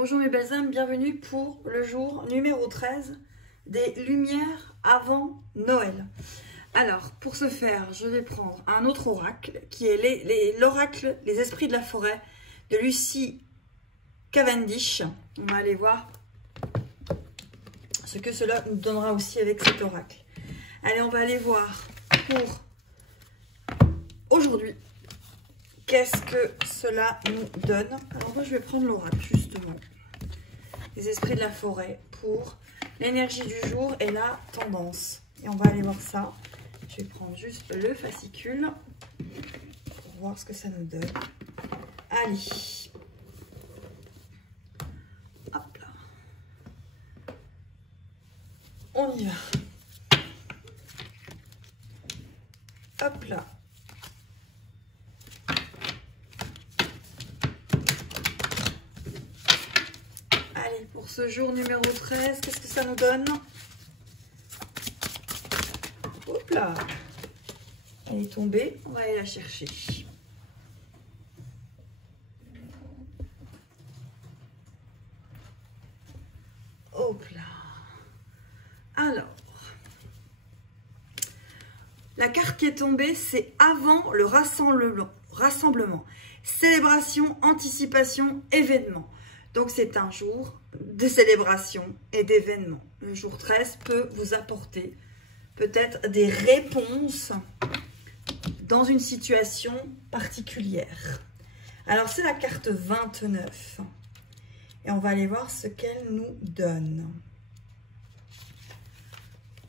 bonjour mes belles âmes, bienvenue pour le jour numéro 13 des lumières avant Noël. Alors, pour ce faire, je vais prendre un autre oracle qui est l'oracle Les Esprits de la Forêt de Lucy Cavendish. On va aller voir ce que cela nous donnera aussi avec cet oracle. Allez, on va aller voir pour aujourd'hui. Qu'est-ce que cela nous donne? Alors moi, je vais prendre l'oracle, justement. Les esprits de la forêt pour l'énergie du jour et la tendance. Et on va aller voir ça. Je vais prendre juste le fascicule pour voir ce que ça nous donne. Allez. Hop là. On y va. Hop là. Allez, pour ce jour numéro 13, qu'est-ce que ça nous donne? Hop là. Elle est tombée, on va aller la chercher. Hop là. Alors, la carte qui est tombée, c'est avant le rassemblement. Célébration, anticipation, événement. Donc, c'est un jour de célébration et d'événement. Le jour 13 peut vous apporter peut-être des réponses dans une situation particulière. Alors, c'est la carte 29. Et on va aller voir ce qu'elle nous donne.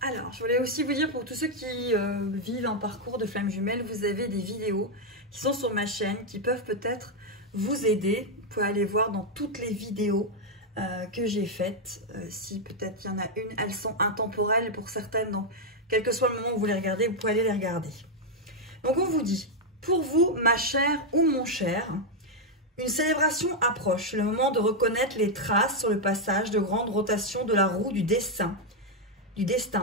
Alors, je voulais aussi vous dire, pour tous ceux qui vivent un parcours de flammes jumelles, vous avez des vidéos qui sont sur ma chaîne, qui peuvent peut-être vous aider. Vous pouvez aller voir dans toutes les vidéos que j'ai faites. Si peut-être il y en a une, elles sont intemporelles pour certaines. Donc, quel que soit le moment où vous les regardez, vous pouvez aller les regarder. Donc, on vous dit, pour vous, ma chère ou mon cher, une célébration approche. Le moment de reconnaître les traces sur le passage de grande rotation de la roue du destin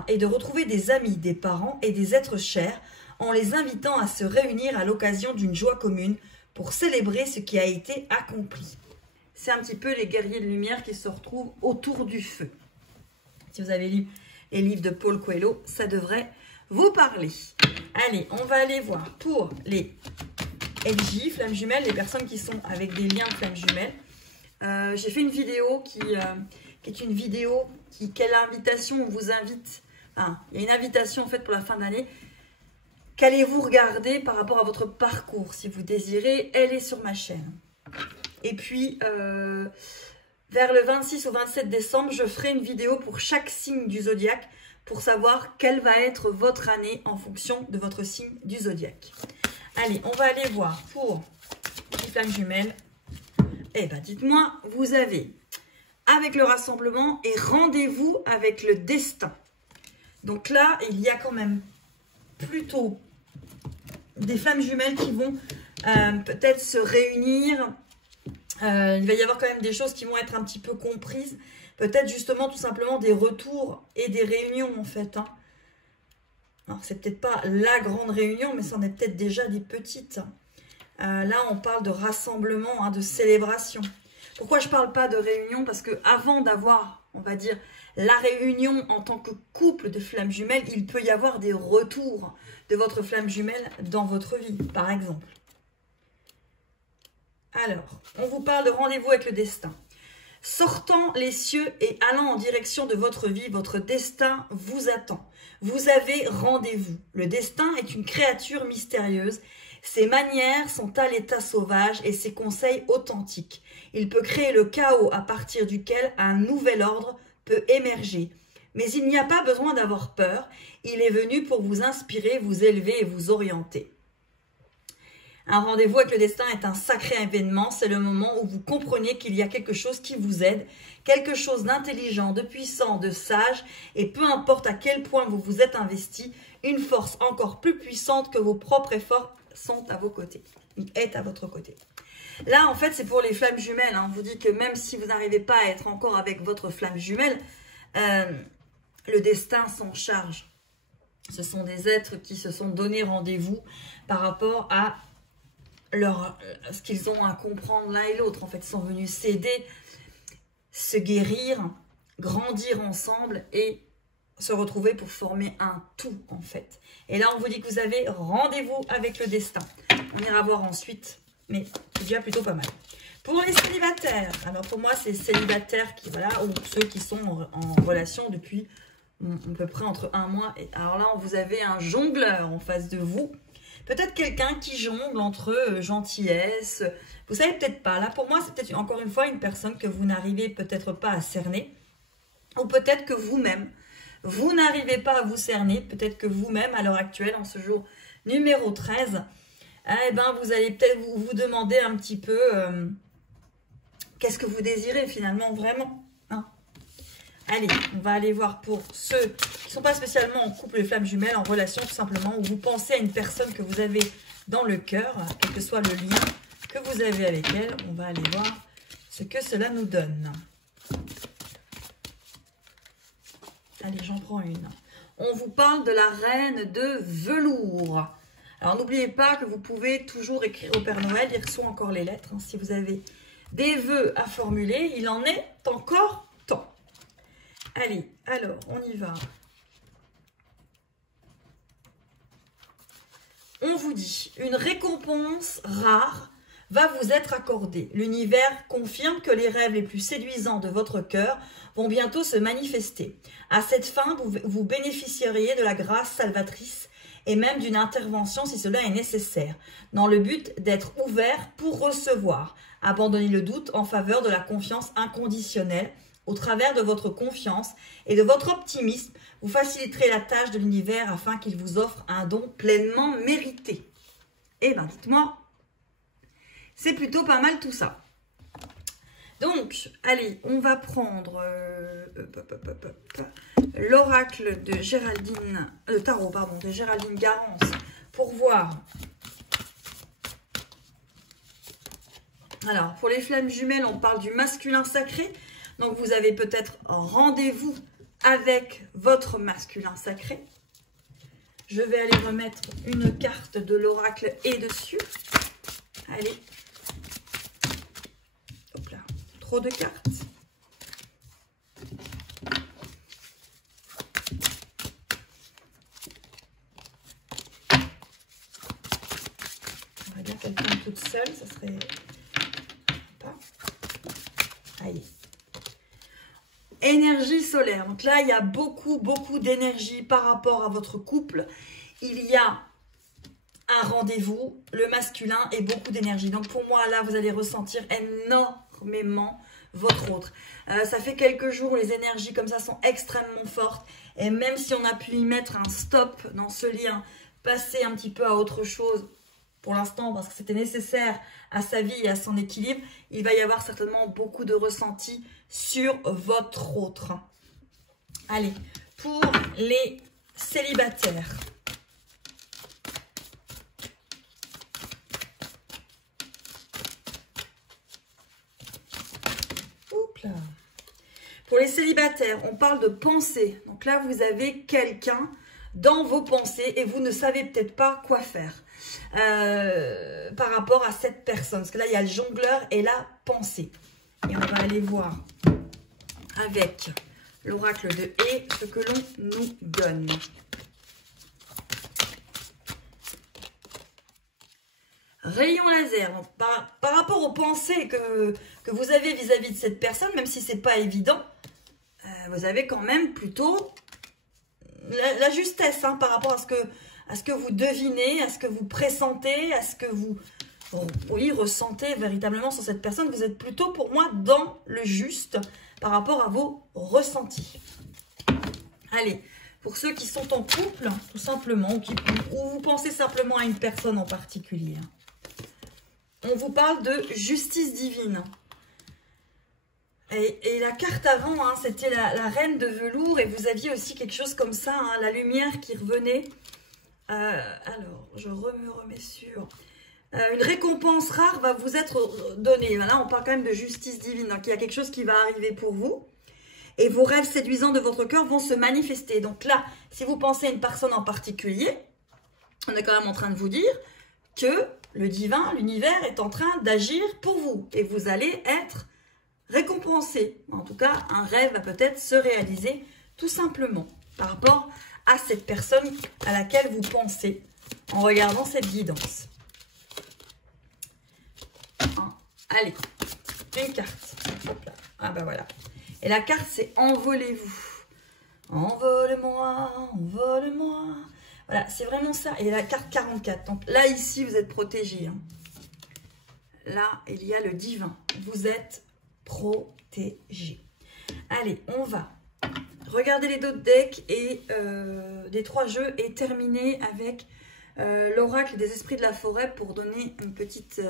et de retrouver des amis, des parents et des êtres chers en les invitant à se réunir à l'occasion d'une joie commune pour célébrer ce qui a été accompli. C'est un petit peu les guerriers de lumière qui se retrouvent autour du feu. Si vous avez lu les livres de Paulo Coelho, ça devrait vous parler. Allez, on va aller voir pour les LJ, flammes jumelles, les personnes qui sont avec des liens de flammes jumelles. J'ai fait une vidéo qui est une vidéo quelle invitation on vous invite. Il y a une invitation en fait pour la fin d'année. Qu'allez-vous regarder par rapport à votre parcours si vous désirez? Elle est sur ma chaîne. Et puis, vers le 26 au 27 décembre, je ferai une vidéo pour chaque signe du zodiaque pour savoir quelle va être votre année en fonction de votre signe du zodiaque. Allez, on va aller voir pour les flammes jumelles. Eh bien, dites-moi, vous avez avec le rassemblement et rendez-vous avec le destin. Donc là, il y a quand même plutôt des flammes jumelles qui vont peut-être se réunir. Il va y avoir quand même des choses qui vont être un petit peu comprises. Peut-être justement tout simplement des retours et des réunions en fait. Alors c'est peut-être pas la grande réunion, mais c'en est peut-être déjà des petites. Là on parle de rassemblement, de célébration. Pourquoi je parle pas de réunion? Parce que avant d'avoir, on va dire, la réunion en tant que couple de flammes jumelles, il peut y avoir des retours de votre flamme jumelle dans votre vie, par exemple. Alors, on vous parle de rendez-vous avec le destin. Sortant les cieux et allant en direction de votre vie, votre destin vous attend. Vous avez rendez-vous. Le destin est une créature mystérieuse. Ses manières sont à l'état sauvage et ses conseils authentiques. Il peut créer le chaos à partir duquel un nouvel ordre peut émerger. Mais il n'y a pas besoin d'avoir peur. Il est venu pour vous inspirer, vous élever et vous orienter. Un rendez-vous avec le destin est un sacré événement. C'est le moment où vous comprenez qu'il y a quelque chose qui vous aide, quelque chose d'intelligent, de puissant, de sage. Et peu importe à quel point vous vous êtes investi, une force encore plus puissante que vos propres efforts sont à vos côtés, est à votre côté. Là, en fait, c'est pour les flammes jumelles. On vous dit que même si vous n'arrivez pas à être encore avec votre flamme jumelle, le destin s'en charge. Ce sont des êtres qui se sont donné rendez-vous par rapport à ce qu'ils ont à comprendre l'un et l'autre. En fait, ils sont venus s'aider se guérir, grandir ensemble et se retrouver pour former un tout en fait. Et là, on vous dit que vous avez rendez-vous avec le destin. On ira voir ensuite, mais c'est déjà plutôt pas mal. Pour les célibataires, alors pour moi, c'est célibataires qui, voilà, ou ceux qui sont en relation depuis à peu près entre 1 mois. Et alors là, vous avez un jongleur en face de vous. Peut-être quelqu'un qui jongle entre gentillesse. Vous savez peut-être pas. Là, pour moi, c'est peut-être encore une fois une personne que vous n'arrivez peut-être pas à cerner. Ou peut-être que vous-même, vous n'arrivez pas à vous cerner. Peut-être que vous-même, à l'heure actuelle, en ce jour numéro 13, eh ben, vous allez peut-être vous demander un petit peu qu'est-ce que vous désirez finalement vraiment. Hein. Allez, on va aller voir pour ceux qui ne sont pas spécialement en couple, les flammes jumelles, en relation tout simplement, où vous pensez à une personne que vous avez dans le cœur, quel que soit le lien que vous avez avec elle. On va aller voir ce que cela nous donne. Allez, j'en prends une. On vous parle de la reine de velours. Alors, n'oubliez pas que vous pouvez toujours écrire au Père Noël. Il reçoit encore les lettres. Hein. Si vous avez des vœux à formuler, il en est encore temps. Allez, alors, on y va. On vous dit, une récompense rare va vous être accordée. L'univers confirme que les rêves les plus séduisants de votre cœur vont bientôt se manifester. À cette fin, vous bénéficieriez de la grâce salvatrice et même d'une intervention si cela est nécessaire, dans le but d'être ouvert pour recevoir. Abandonnez le doute en faveur de la confiance inconditionnelle. Au travers de votre confiance et de votre optimisme, vous faciliterez la tâche de l'univers afin qu'il vous offre un don pleinement mérité. Eh bien, dites-moi, c'est plutôt pas mal tout ça. Donc, allez, on va prendre l'oracle de Géraldine, tarot, pardon, de Géraldine Garance pour voir. Alors, pour les flammes jumelles, on parle du masculin sacré. Donc, vous avez peut-être rendez-vous avec votre masculin sacré. Je vais aller remettre une carte de l'oracle et dessus. Allez. Hop là. Trop de cartes. On va bien qu'elle tombe toute seule, ça serait pas. Allez. Énergie solaire. Donc là, il y a beaucoup d'énergie par rapport à votre couple. Il y a un rendez-vous, le masculin et beaucoup d'énergie. Donc pour moi, là, vous allez ressentir énormément votre autre. Ça fait quelques jours, les énergies comme ça sont extrêmement fortes. Et même si on a pu y mettre un stop dans ce lien, passer un petit peu à autre chose, pour l'instant, parce que c'était nécessaire à sa vie et à son équilibre, il va y avoir certainement beaucoup de ressentis sur votre autre. Allez, pour les célibataires. Oups là. Pour les célibataires, on parle de pensée. Donc là, vous avez quelqu'un dans vos pensées et vous ne savez peut-être pas quoi faire. Par rapport à cette personne. Parce que là, il y a le jongleur et la pensée. Et on va aller voir avec l'oracle de Hé ce que l'on nous donne. Rayon laser. Donc, par rapport aux pensées que vous avez vis-à-vis de cette personne, même si ce n'est pas évident, vous avez quand même plutôt la justesse hein, par rapport à ce que vous devinez, à ce que vous pressentez, à ce que vous ressentez véritablement sur cette personne. Vous êtes plutôt pour moi dans le juste par rapport à vos ressentis. Allez, pour ceux qui sont en couple, tout simplement, ou vous pensez simplement à une personne en particulier. On vous parle de justice divine. Et la carte avant, hein, c'était la reine de velours et vous aviez aussi quelque chose comme ça, hein, la lumière qui revenait. Alors, je me remets sur... une récompense rare va vous être donnée. Là, on parle quand même de justice divine. Donc, il y a quelque chose qui va arriver pour vous. Et vos rêves séduisants de votre cœur vont se manifester. Donc là, si vous pensez à une personne en particulier, on est quand même en train de vous dire que le divin, l'univers est en train d'agir pour vous. Et vous allez être récompensé. pensez. En tout cas, un rêve va peut-être se réaliser tout simplement par rapport à cette personne à laquelle vous pensez en regardant cette guidance. Allez, une carte. Hop là. Ah bah voilà. Et la carte, c'est envolez-vous. Envole-moi, envole-moi. Voilà, c'est vraiment ça. Et la carte 44. Donc là, ici, vous êtes protégé. Hein. Là, il y a le divin. Vous êtes protégé. Allez, on va regarder les d'autres decks et des 3 jeux et terminer avec l'oracle des esprits de la forêt pour donner une petite...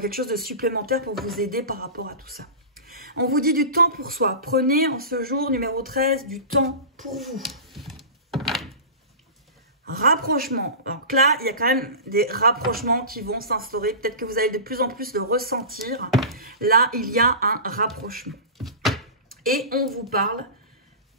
quelque chose de supplémentaire pour vous aider par rapport à tout ça. On vous dit du temps pour soi. Prenez en ce jour numéro 13 du temps pour vous. Rapprochement. Donc là, il y a quand même des rapprochements qui vont s'instaurer. Peut-être que vous allez de plus en plus le ressentir. Là, il y a un rapprochement. Et on vous parle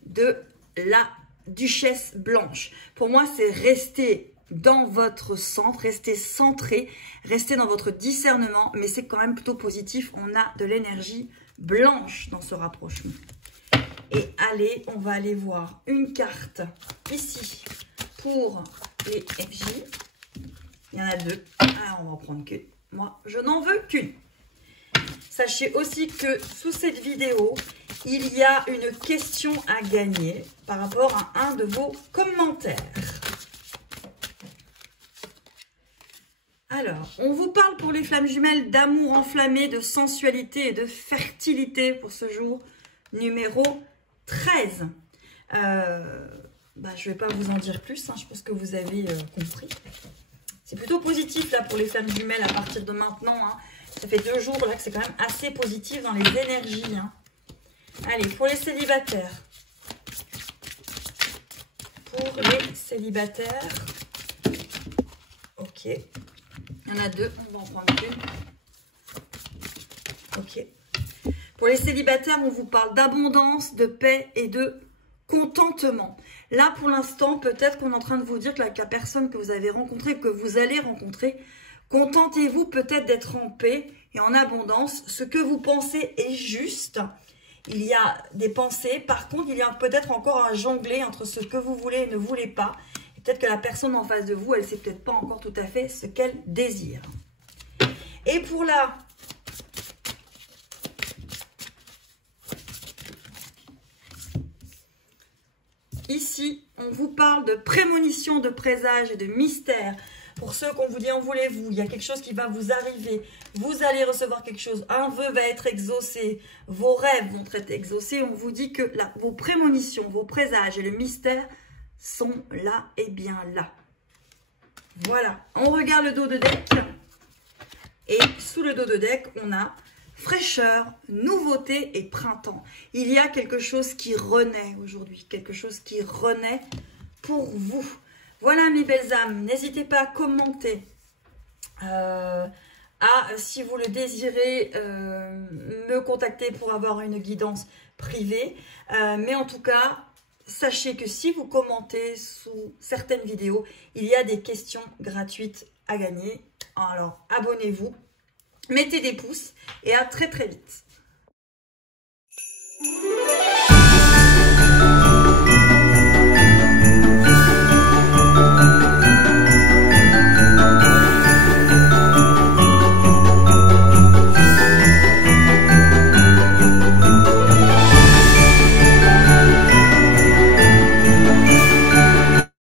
de la duchesse blanche. Pour moi, c'est rester dans votre centre, rester centré, rester dans votre discernement. Mais c'est quand même plutôt positif. On a de l'énergie blanche dans ce rapprochement. Et allez, on va aller voir une carte ici pour les FJ. Il y en a 2. Alors, on va en prendre qu'une. Moi, je n'en veux qu'une. Sachez aussi que sous cette vidéo, il y a une question à gagner par rapport à un de vos commentaires. Alors, on vous parle pour les flammes jumelles d'amour enflammé, de sensualité et de fertilité pour ce jour numéro 13. Je ne vais pas vous en dire plus, hein, je pense que vous avez compris. C'est plutôt positif là pour les flammes jumelles à partir de maintenant. Hein. Ça fait 2 jours là que c'est quand même assez positif dans les énergies. Hein. Allez, pour les célibataires. Pour les célibataires. Ok. Il y en a 2, on va en prendre une. Ok. Pour les célibataires, on vous parle d'abondance, de paix et de contentement. Là, pour l'instant, peut-être qu'on est en train de vous dire que la personne que vous avez rencontrée, que vous allez rencontrer, contentez-vous peut-être d'être en paix et en abondance. Ce que vous pensez est juste. Il y a des pensées. Par contre, il y a peut-être encore à jongler entre ce que vous voulez et ne voulez pas. Peut-être que la personne en face de vous, elle ne sait peut-être pas encore tout à fait ce qu'elle désire. Et pour la... Ici, on vous parle de prémonition, de présage et de mystère. Pour ceux qu'on vous dit en voulez-vous, il y a quelque chose qui va vous arriver. Vous allez recevoir quelque chose. Un vœu va être exaucé. Vos rêves vont être exaucés. On vous dit que vos prémonitions, vos présages et le mystère sont là et bien là. Voilà. On regarde le dos de deck. Et sous le dos de deck, on a fraîcheur, nouveauté et printemps. Il y a quelque chose qui renaît aujourd'hui. Quelque chose qui renaît pour vous. Voilà mes belles âmes. N'hésitez pas à commenter. Si vous le désirez, me contacter pour avoir une guidance privée. Mais en tout cas, sachez que si vous commentez sous certaines vidéos, il y a des questions gratuites à gagner. Alors, abonnez-vous, mettez des pouces et à très très vite.